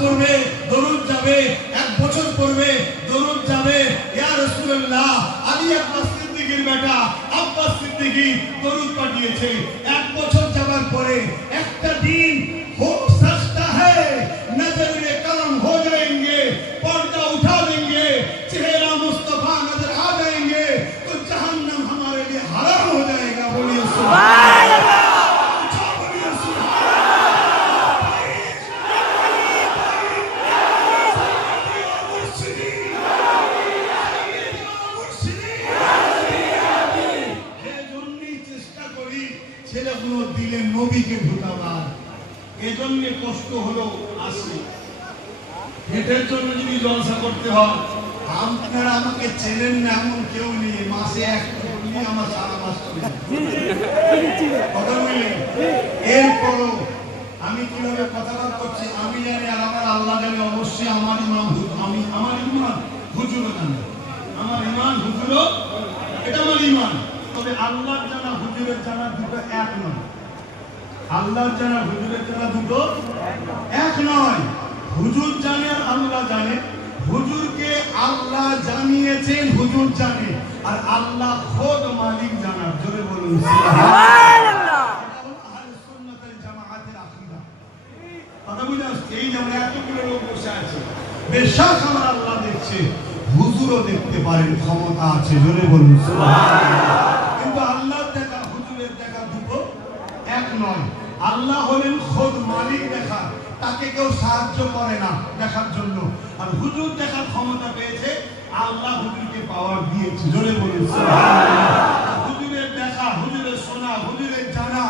পড়বে দরুদ যাবে, 1 বছর পড়বে দরুদ যাবে। ইয়া রাসূলুল্লাহ, আলী আব্বাস সিদ্দিকীর বেটা আব্বাস সিদ্দিকী দরুদ পাঠিয়েছে। 1 বছর যাবার পরে একটা দিন हो सकता है नजर में कलम हो जाएंगे, पर्दा उठा देंगे, चेहरा मुस्तफा नजर आ जाएंगे, तो जहन्नम हमारे लिए हराम हो जाएगा। बोलिए सुभान अल्लाह, बोलिए सुभान अल्लाह। এজন্যই চেষ্টা করি ছেলেগুলো দিলে নবীকে ঢুকাবার। এজন্য কষ্ট হলো আসে। এটার জন্য যদি জলসা করতে হয়, আপনারা আমাকে চেনেন না এমন কেউ নেই, মাসে 1 কোটি আমার সারা মাস চলে কথা বললেন। এরপরও আমি কিভাবে কথাবার্তা করছি আমি জানি, আর আমার আল্লাহ জানে। অবশ্যই আমার ইমান হুজুরও জানে, আমার ইমান হুজুরও, এটা আমার ইমান। তবে আল্লাহ জানা হুজুরের জানা দুটো এক নয়। আল্লাহর জানা হুজুরের জানা দুটো এক নয়। হুজুর জানে আর আল্লাহ জানে। হুজুরকে আল্লাহ জানিয়েছেন, হুজুর জানে, আর আল্লাহ খোদ মালিক জানার। জোরে বলুন সুবহানাল্লাহ। আহলে সুন্নাত ওয়াল জামাআতের আকীদা। কথা বুঝে আসছে? এই যেমন এতগুলো লোক বসে আছে, বেশক আমার আল্লাহ দেখছে, হুজুরও দেখতে পারেন, ক্ষমতা আছে। জোরে বলুন সুবহানাল্লাহ। কিন্তু আল্লাহর দেখা হুজুরের দেখা দুটো এক নয়। আল্লাহ হলেন খোদ মালিক দেখা, তাকে কেউ সাহায্য করে না দেখার জন্য। আর হুজুর দেখার ক্ষমতা পেয়েছে, আল্লাহ হুজুরকে পাওয়ার দিয়েছে। জোরে বলুন সুবহানাল্লাহ। হুজুরের দেখা, হুজুরের শোনা, হুজুরের জানা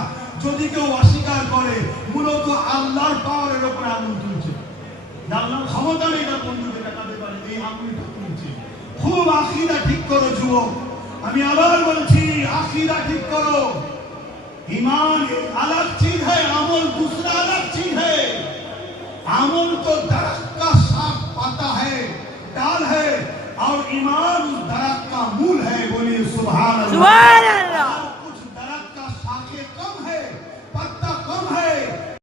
যদি কেউ অস্বীকার করে, মূলত আল্লাহর পাওয়ারের উপর আঙুল তুলছে। আল্লাহর ক্ষমতা নেই তার বন্ধুকে দেখাতে পারে, এই আঙুলটা তুলছে। খুব আকীদা ঠিক করো যুবক, আমি আবার বলছি, আকীদা ঠিক করো। ईमान अलग चीज है, अमल दूसरा अलग चीज है। अमल तो दरख्त का साफ पाता है, डाल है, और ईमान उस दरख्त का मूल है। बोलिए सुभान अल्लाह।